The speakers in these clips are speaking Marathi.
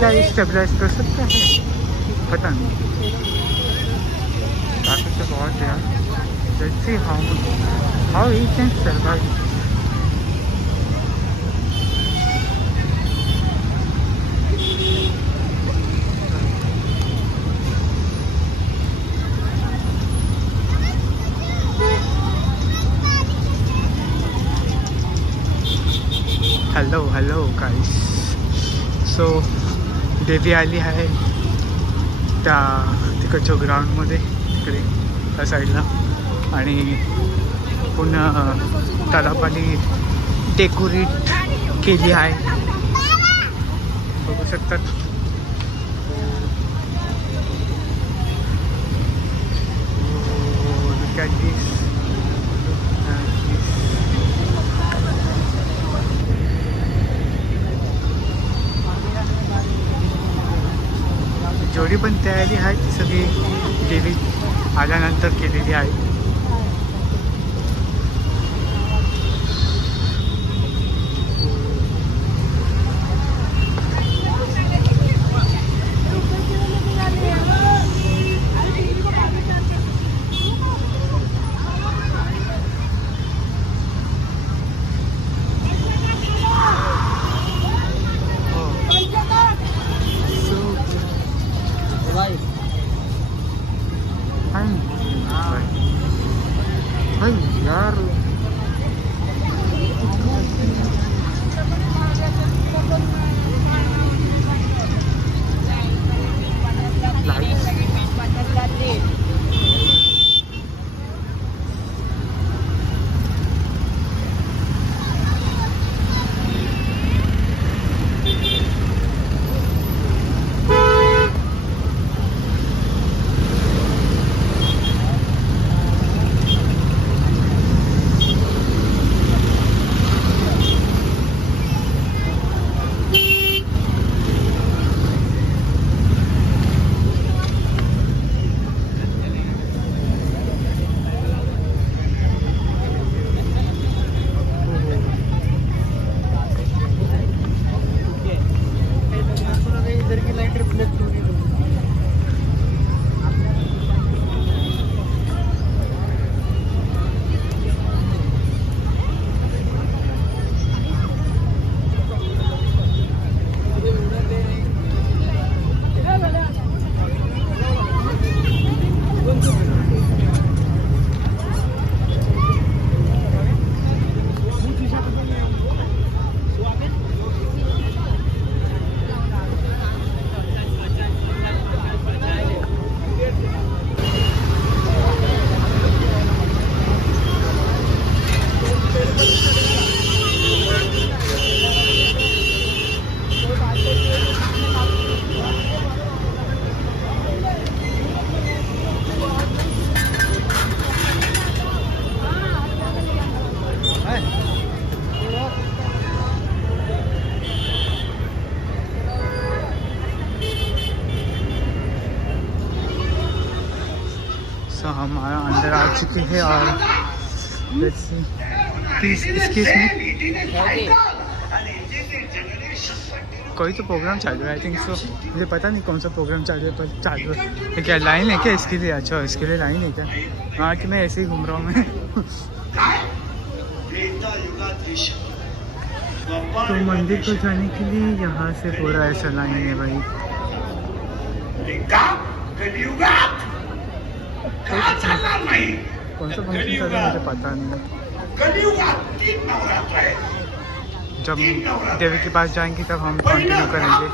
क्या स्टेबलाइज कर सकता है पता नहीं, काफ़ी तो बहुत है यार। Let's see how he can survive. Hello guys, so देवी आली आहे त्या तिकडच्या ग्राउंडमध्ये, तिकडे त्या साईडला, आणि पुन्हा तलावाली डेकोरेट केली आहे, बघू शकतात। Look at this. जेवढी पण तयारी आहे ती सगळी देवी आल्यानंतर केलेली आहे। यार हमारा अंदर आ चुके हैं और कोई तो प्रोग्राम चालू है, आई थिंक सो, मुझे पता नहीं कौन सा प्रोग्राम चालू है, पर चालू है। क्या लाइन है क्या इसके लिए? अच्छा, इसके लिए लाइन है क्या? हाँ, कि मैं ऐसे ही घूम रहा हूँ मैं। तो मंदिर को जाने के लिए यहाँ से पूरा ऐसा लाइन है भाई। कौन सा फंक्शन चल रहा है मुझे पता नहीं। जब देवी के पास जाएंगे तब हम कंटिन्यू करेंगे।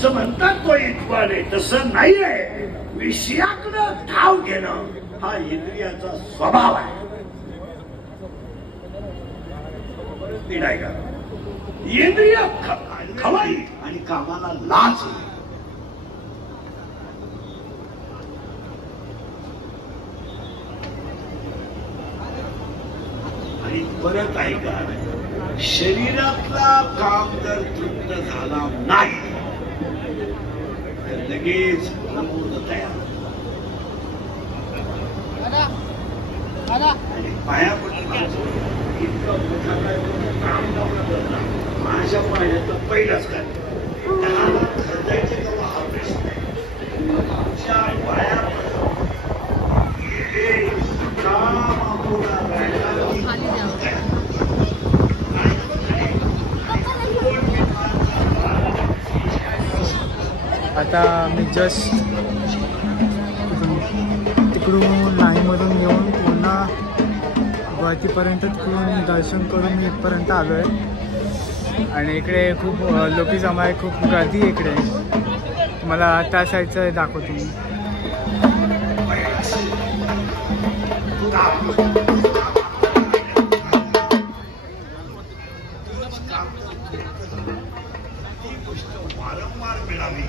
असं म्हणतात तो इतवान आहे, तसं नाही आहे. विषयाकडं धाव घेणं हा इंद्रियाचा स्वभाव आहे. नाही का? इंद्रिय खवाई आणि कामाला लाच. आणि परत ऐका, शरीरातला काम जर तृप्त झाला नाही तर लगेच प्रमोद तयार. आणि पाया पडून इतकं मोठं काय काम लावलं, माझ्या पायाचं पहिलंच काय त्याला खर्चायचे तेव्हा हा प्रश्न आहे. तुमच्या पाया आता मी जस्ट तिकडून लाईनमधून येऊन पुन्हा वरतीपर्यंत तिकडून दर्शन करून मी इथपर्यंत आलो आहे. आणि इकडे खूप लोक जमा आहे, खूप गर्दी इकडे. मला त्या साईडचं दाखवतो मी. वारंवार मिळावी.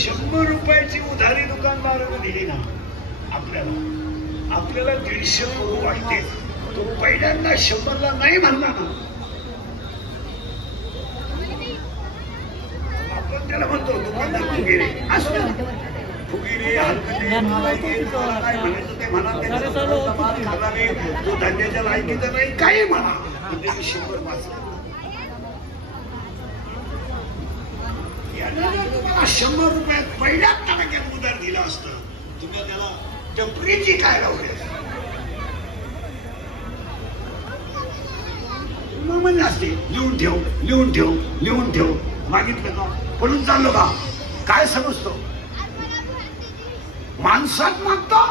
100 रुपयाची उधारी दुकानदारानं दिली ना आपल्याला 150 करू वाटते. तो पहिल्यांदा 100ला नाही म्हणला ना, आपण त्याला म्हणतो दुकानदार फुगिरे. असं फुगिरे हलकटे काय म्हणायचं ते म्हणा. तो धंद्याच्या लायकीचा नाही काही म्हणा, म्हणजे 100 वाचला. तुम्हाला 100 रुपयात पहिल्या टक्क्यात उधार दिलं असतं, तुम्ही त्याला टपरीची काय लावली म्हणजे असते. लिहून ठेव मागितलं का पडून चाललो का काय समजतो. माणसात मागतो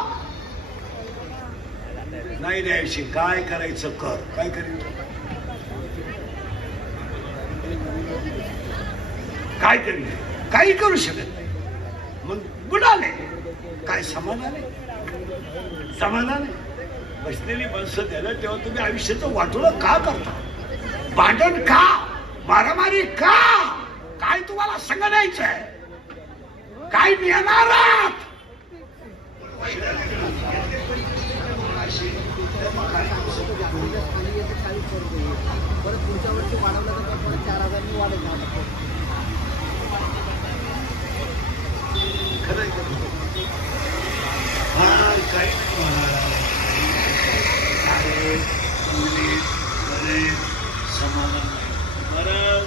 नाही द्यायची. काय करायचं कर. काय करेल काय करेल काही करू शकत नाही. मग बुडाले काय समाधान बसलेली माणसं द्यायला तेव्हा तुम्ही आयुष्याचं वाटोळं का करता. भांडण का, मारामारी का, काय तुम्हाला संग द्यायचंय, काय नेणार आहात. परत पुढच्या वर्षी वाढवलं तर परत 4000 वाढेल. खरं काही समाधान बरं.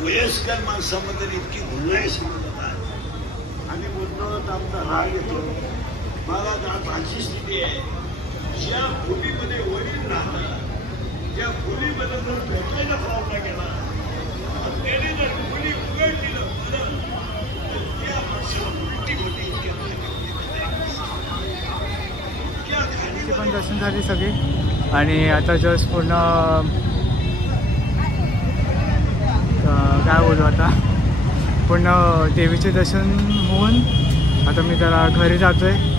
वयस्कर माणसामध्ये इतकी गुन्हे समजत आहे. आम्ही बोलतो आमचा राग येतो. मला अशी स्थिती आहे, ज्या खोलीमध्ये वडील राहतात त्या खोलीमध्ये जर भेटायला प्रयत्न केला, त्याने जर खोली उघडली तर त्या माणसाला उलटी होती. पण दर्शन झाले सगळे. आणि आता जस्ट पूर्ण काय बोलू, आता पूर्ण देवीचे दर्शन होऊन आता मी जरा घरी जातो आहे.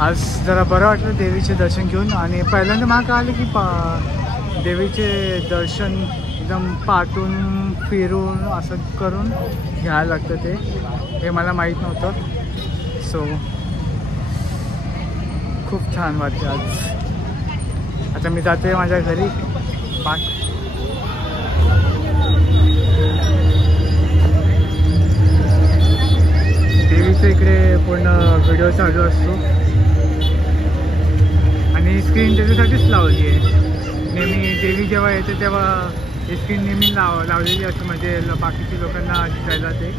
आज जरा बरं वाटलं देवीचे दर्शन घेऊन. आणि पहिल्यांदा मला कळालं की देवीचे दर्शन एकदम पाठून फिरून असं करून घ्यायला लागतं. हे मला माहीत नव्हतं. सो खूप छान वाटते आज. आता मी जातो आहे माझ्या घरी. बाय. देवीचं इकडे पूर्ण व्हिडिओ चालू असतो. आणि स्क्रीन त्याच्यासाठीच लावली आहे. नेहमी देवी जेव्हा येते तेव्हा ही स्क्रीन नेहमी लावलेली असते, म्हणजे बाकीच्या लोकांना दिसायला ते.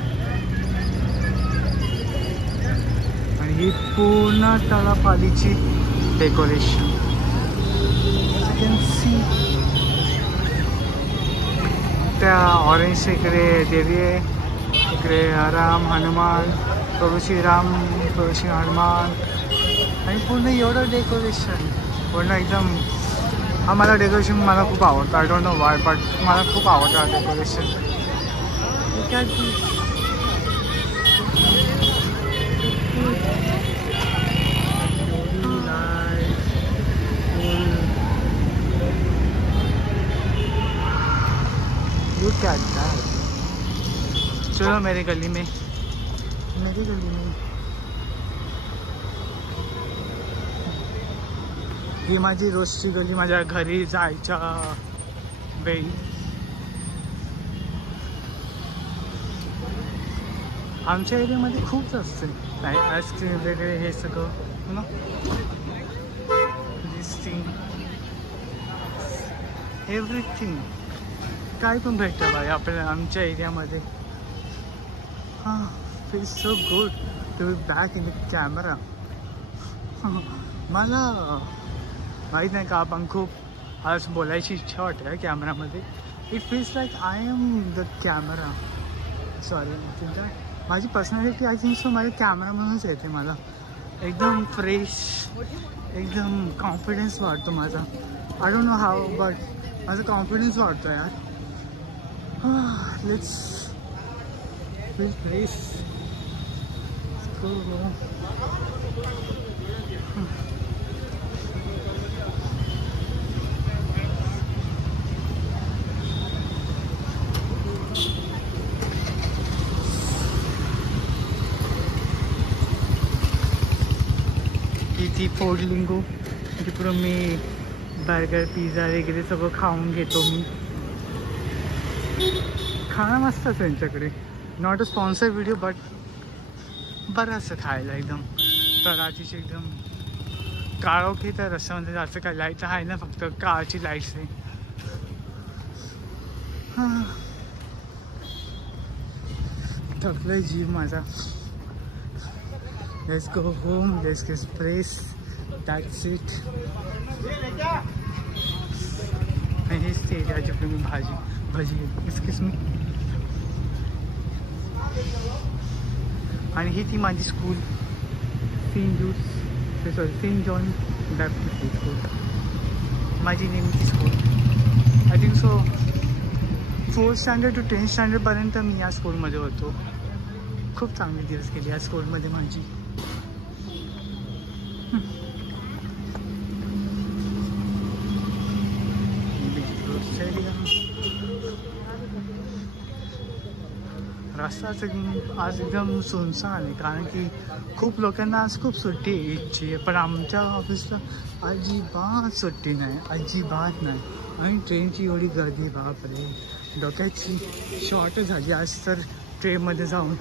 आणि ही पूर्ण तळापालीची डेकोरेशन कॅन सी. त्या ऑरेंज इकडे देवी आहे, इकडे राम हनुमान, प्रभू श्रीराम, प्रभू श्री हनुमान. आणि पूर्ण एवढं डेकोरेशन पूर्ण एकदम. हा मला डेकोरेशन मला खूप आवडतं. I don't no Y but मला खूप आवडतं हा डेकोरेशन. Look at that. चलो मेरी गली में. ही माझी रोजची गली माझ्या घरी जायच्या वेळी. आमच्या एरियामध्ये खूप असते आईस्क्रीम वगैरे हे सगळं ना. दिस थिंग एव्हरीथिंग काय पण भेटतं बाई आपल्या आमच्या एरियामध्ये. हां, feels so good to be back in the camera. मला माहीत नाही का पण खूप आज बोलायची इच्छा वाटते कॅमेरामध्ये. It feels like I am the camera. Sorry तुमच्या माझी पर्सनॅलिटी आय थिंक सो माझ्या कॅमेरामधूनच येते. मला एकदम फ्रेश, एकदम कॉन्फिडन्स वाटतो माझा. I don't know how but माझा कॉन्फिडन्स वाटतो यार. Let's feel fresh. ती फोडलिंगो तिकडून मी बर्गर पिझ्झा वगैरे सगळं खाऊन घेतो. मी खाणं मस्त असतं त्यांच्याकडे. Not a sponsor video but बरं असं खायला एकदम. तर आधीचे एकदम काळोखी तर रस्त्यामध्ये जास्त काय लाईट आहे ना, फक्त काळची लाईट्स आहे. हां थकलंय जीव माझा. Let's go home, let's get fresh, that's it. And here's the area जिकडे मी भाजी excuse me. आणि ही ती माझी school Saint John Baptist school. माझी नेमकी school I think so 4th standard to 10th स्टँडर्डपर्यंत मी या स्कूलमध्ये होतो. खूप चांगले दिवस गेले या स्कूलमध्ये माझी. रस्ता आज एकदम सुनसान आहे, कारण की खूप लोकांना आज खूप सुट्टी ईदची आहे. पण आमच्या ऑफिसला अजिबात सुट्टी नाही, अजिबात नाही. आणि ट्रेनची एवढी गर्दी बापरे, डोक्याची शॉर्ट झाली आज तर. ट्रेनमध्ये जाऊन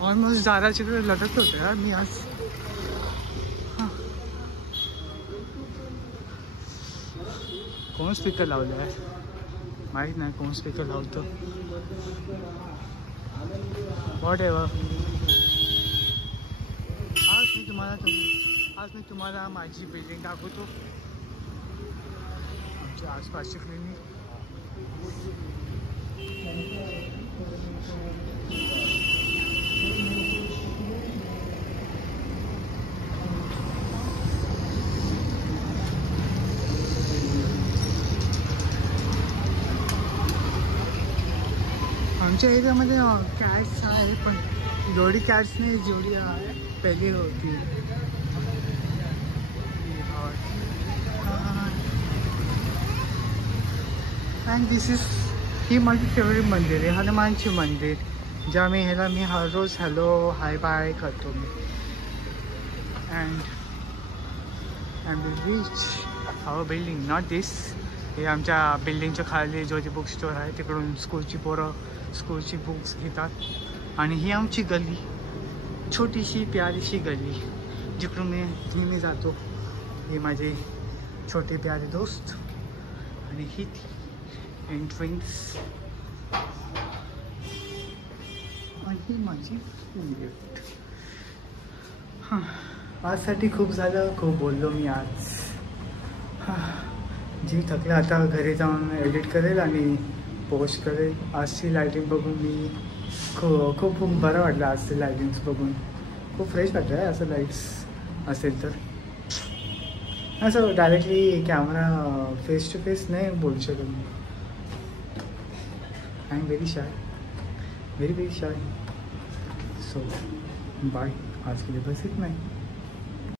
ऑलमोस्ट दाराच्याकडे लटकत होतं यार मी आज. कोण स्पीकर लावलं आहे माहीत नाही, कोण स्पीकर लावतं. What ever. आज मी तुम्हाला माझी बिल्डिंग दाखवतो, आमच्या आसपासची क्लिनिक. आमच्या एरियामध्ये कॅट्स आहे, पण जेवढी कॅट्स नाही जेवढी पहिली होती. अँड दिस इज ही माझी फेवरेट मंदिर आहे, हनुमानची मंदिर, ज्या मी हर रोज हॅलो हाय बाय करतो मी. And we reach our building, not this. हे आमच्या बिल्डिंगच्या खाली ज्योती बुक स्टोर आहे, तिकडून स्कूलची पोरं स्कूलची बुक्स घेतात. आणि ही आमची गली, छोटीशी प्यारीशी गली, जिकडून मी जातो. हे माझे छोटे प्यारे दोस्त आणि ही ती एंट्रन्स आणि ही माझी गिफ्ट. हां, आजसाठी खूप झालं, खूप बोललो मी आज. जी थकलं, आता घरी जाऊन एडिट करेल आणि पोस्ट करेल. आजची लायटिंग बघून मी खूप बरं वाटलं. आजची लायटिंग्स बघून खूप फ्रेश वाटलं आहे. असं लाईट्स असेल तर असं directly camera face to face नाही बोलू शकत मी. I am very shy, very shy. So bye. आज के लिए बस इतना ही.